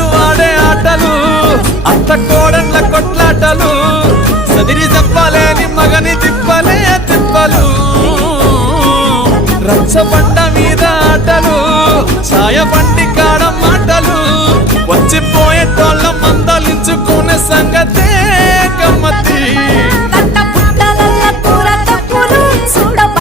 పిల్లలు ఆడే ఆటలు అత్త కోడళ్ళ కొట్లాటలు సదిరి చెప్పలేని మగని తిప్పలే తిప్పలు రచ్చబండ మీద ఆటలు ఛాయబండి కాడ మాటలు వచ్చిపోయేటోళ్ళ మందలించుకునే సంగతి